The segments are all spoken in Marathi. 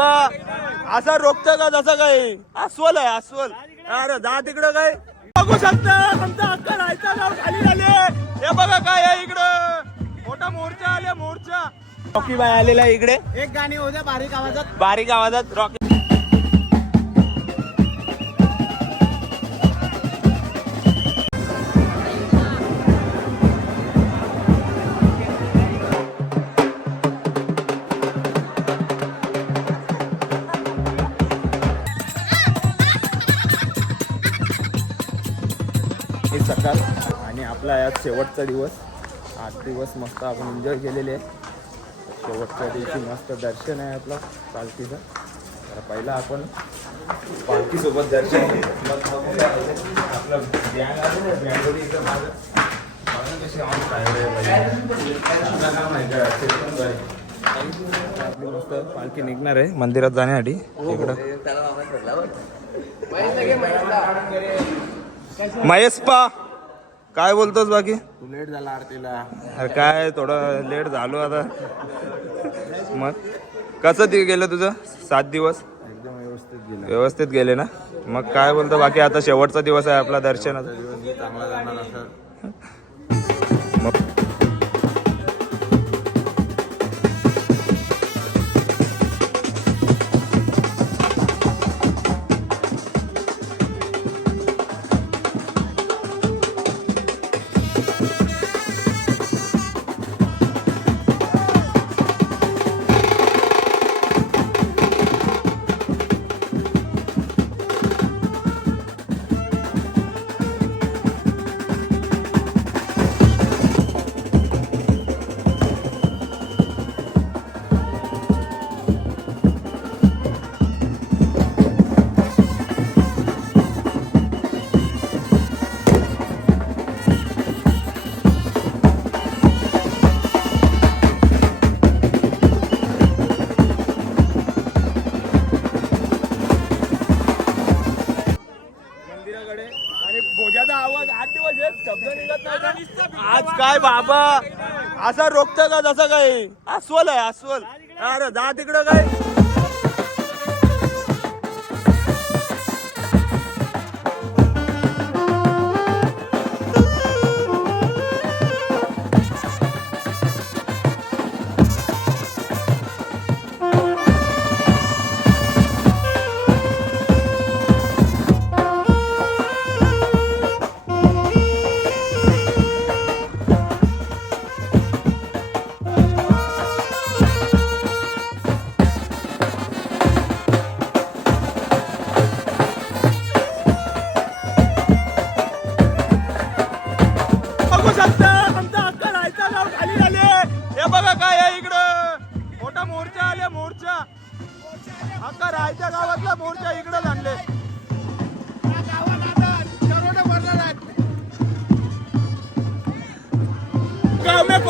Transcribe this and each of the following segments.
बाबा असा रोखतं का जसं काय अस्वल आहे अस्वल. अरे जा तिकडं काय? बघू शकता आमचा हक्क राहायचा गाव खाली झाले. हे बघा काय आहे इकडं. मोठा मोर्चा आले मोर्चा. रॉकी बाय आलेला आहे इकडे. एक गाणी होत्या बारीक आवाजात. बारीक आवाजात रॉकी शेवटचा दिवस. आठ दिवस मस्त आपण एन्जॉय केलेले आहे. शेवटच्या दिवशी मस्त दर्शन आहे आपलं पालखीचं. तर पहिला आपण पालखीसोबत दर्शन. आपली मस्त पालखी निघणार आहे मंदिरात जाण्यासाठी. इकडं महेश पा काय बोलतोस बाकी? तू लेट झाला आरतीला. अरे काय थोडं लेट झालो आता. मग? कसं ते गेलं तुझं? सात दिवस? एकदम व्यवस्थित गेला. व्यवस्थित गेले ना? मग काय बोलतो बाकी? आता शेवटचा दिवस आहे आपला दर्शनाचा. दिवस चांगला जाणार असं मंदिराकडे असा रोखतं का जसं काय अस्वल आहे अस्वल. अरे जा तिकडं काय?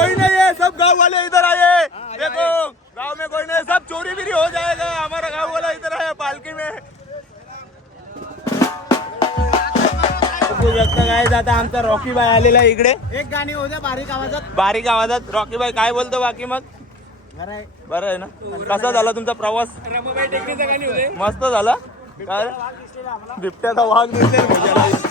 कोई नहीं है सब गांव वाले इधर आए। देखो गांव में कोई नहीं है सब चोरी भी हो जाएगा। हमारा गांव वाला इधर आया पालकी में। आता आमचा रॉकी बाय आलेला आहे इकडे. एक गाणी होत्या बारीक आवाजात. बारीक आवाजात. रॉकी बाई काय बोलतो बाकी मग? बरं आहे. बरं आहे ना? कसा झाला तुमचा प्रवास? मस्त झाला? बिबट्याचा वाघ दिसेल.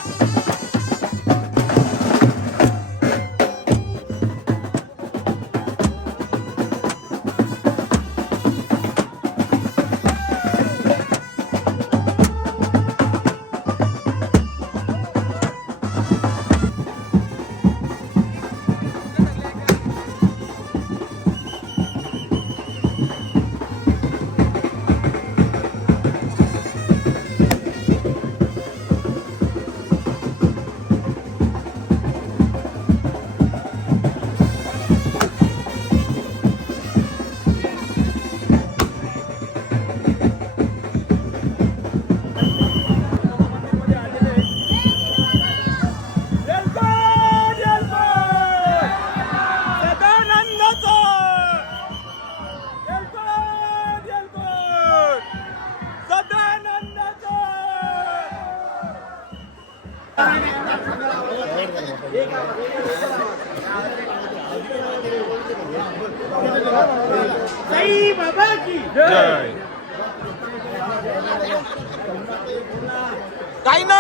कण्णोबा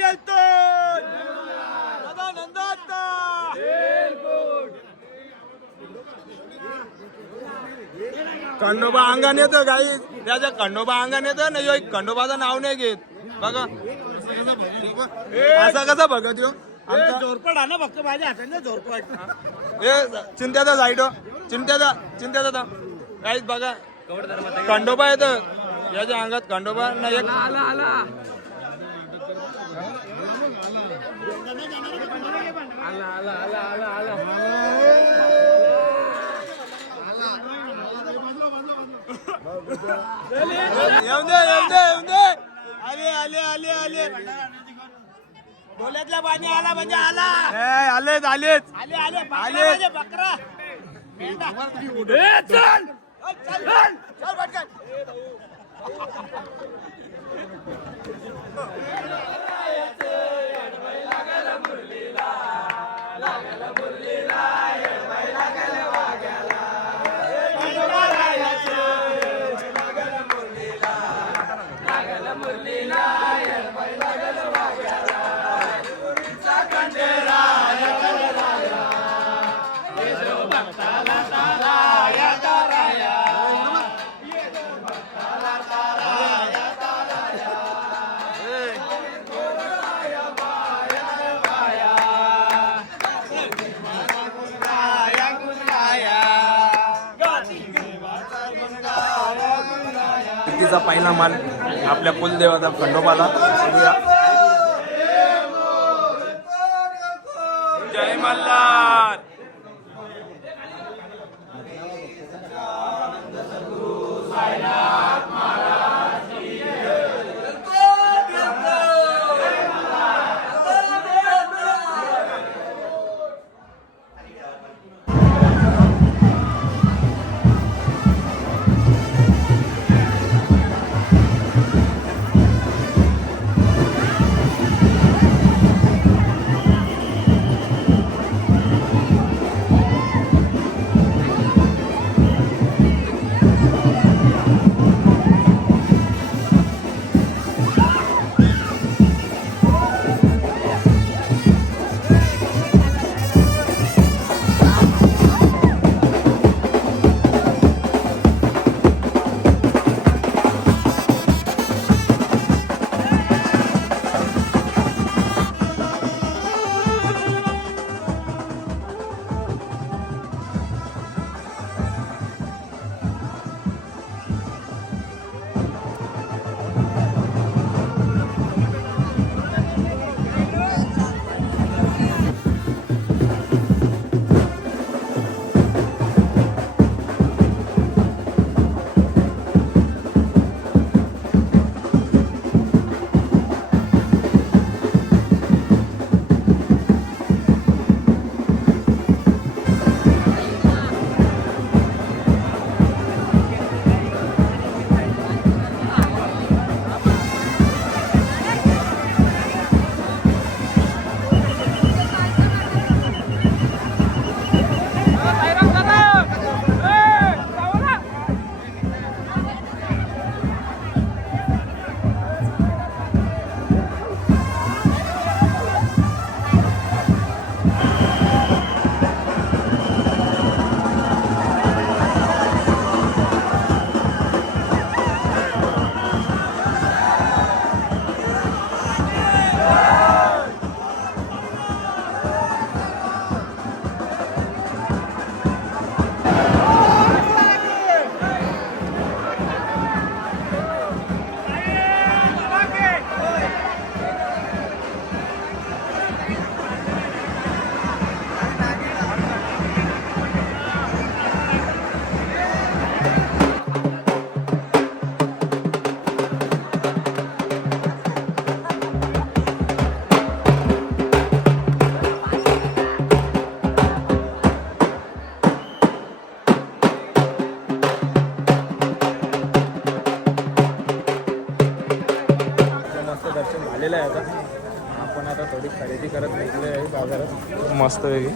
येतो खंडोबा अंगाने येतो गाई. त्याच्या खंडोबा अंगाने येतो ना यो खंडोबाचं नाव नाही घेत. बघा. असा कसा बघा त्यो झोरपड आणा फक्त माझ्या हाताने झोरपड ए चिंत्याचा जाईट चिंत्याचा चिंत्याचा दा काहीच बघा. खंडोबा येत. याच्या अंगात खंडोबा नाही एक येऊन दे येऊन दे येऊन दे. आले आले आले आले. डोल्यातला पाणी आला म्हणजे आला. आलेच आलेच. आले आले बकरा आले. म्हणजे बकरा. मेंढा. ए, चल. चल. चल. चल पटकन. आजचा पहिला मान आपल्या कुलदेवाचा खंडोबाला. जय मल्ला मस्त वेगळी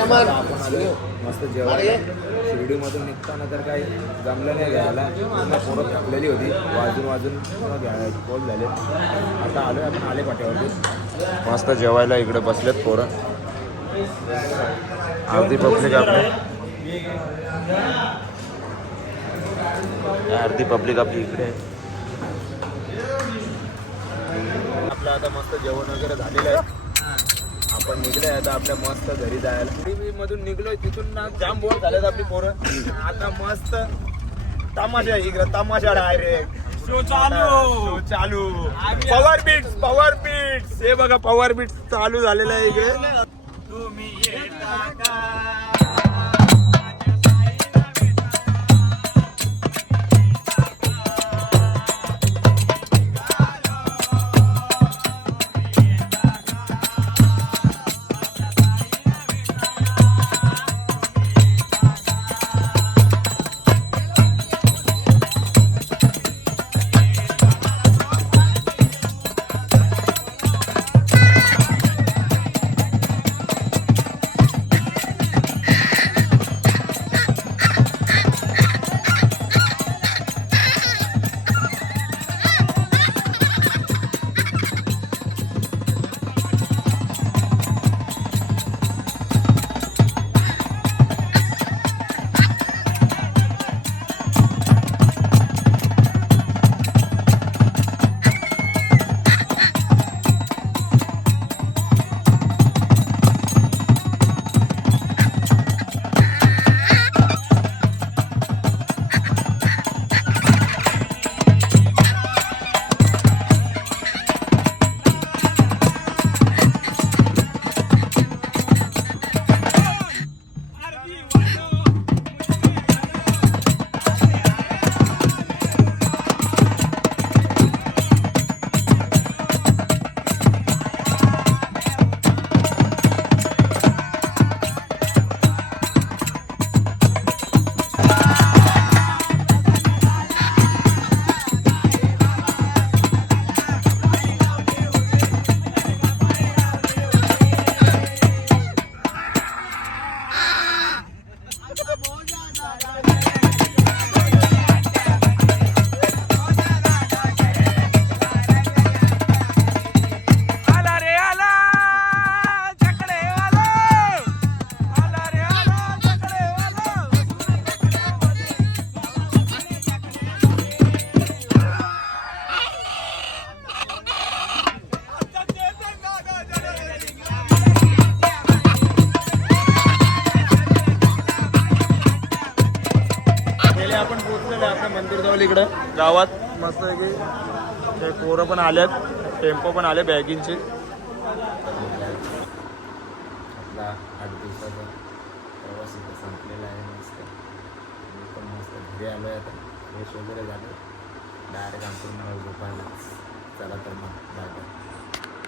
आपण आलो मस्त जेवण शिर्डीमधून निघताना तर काही जमलं नाही घ्यायला. पूर्ण पोरं थकलेली होती. वाजून वाजून पोल झाले. आता आलोय आपण आले पाट्यावरती. मस्त जेवायला इकडे बसलेत पोरं. अर्धी पब्लिक आपली. अर्धी पब्लिक आपली इकडे आहे आपलं आता मस्त जेवण वगैरे झालेलं आहे. आपण निघलोय आता आपल्या मस्त घरी जायला. मधून निघलोय तिथून ना जाम बोर झालेत आपली पोरं. आता मस्त तमाशा इकडे तमाशा डायरेक्ट शो चालू. चालू. पॉवर बीट्स पॉवर बीट्स हे बघा पॉवर बीट्स चालू झालेलं आहे इकडे. आला आता पोहोचलेलो आहे इकडं. गावात मस्त आहे की ते पोरं पण आल्यात टेम्पो पण आले बॅगिंगचे. आपला आठ दिवसाचा प्रवास इथं संपलेला आहे मस्त. मी पण मस्त घरी आलो आहे आता फ्रेश वगैरे झालं डायरेक्ट आमच्या झोपायला चला तर मग बाय बाय